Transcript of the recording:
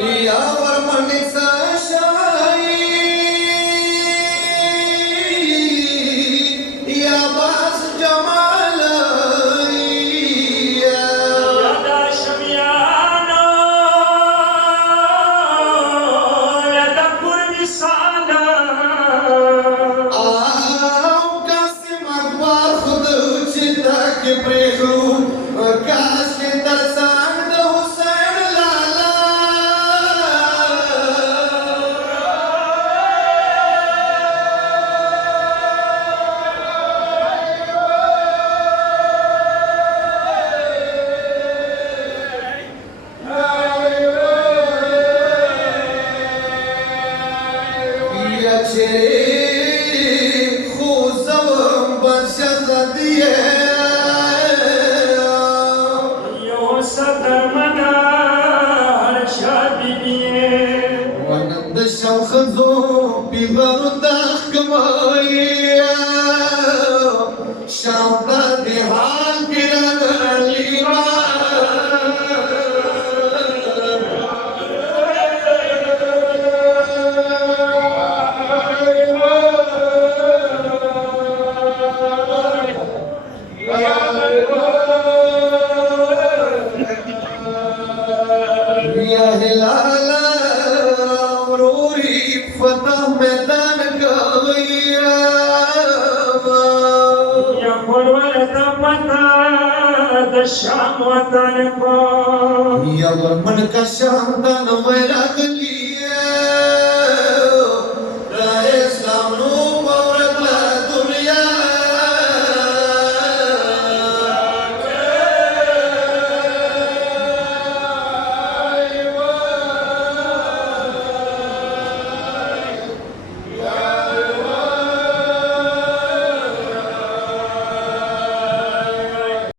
या वर्मणीचा शाई या बास जमाल यदा शमियाना यदा कुर्निसाना आओ कासिम अकबर खुद चिता के प्रेखू काश के तरसांग द हुसैन लाला या चेरे खुजवम बशज़दिए यो सदर मना हर शादिनिए ونند شمخزو بیغر دخ کمایا شامتا دیحال گرن علیما یا هلالا روری فتح میدان گویا يقول ولد متى الشام وطن یا ورمن کا شاندان ویراغلی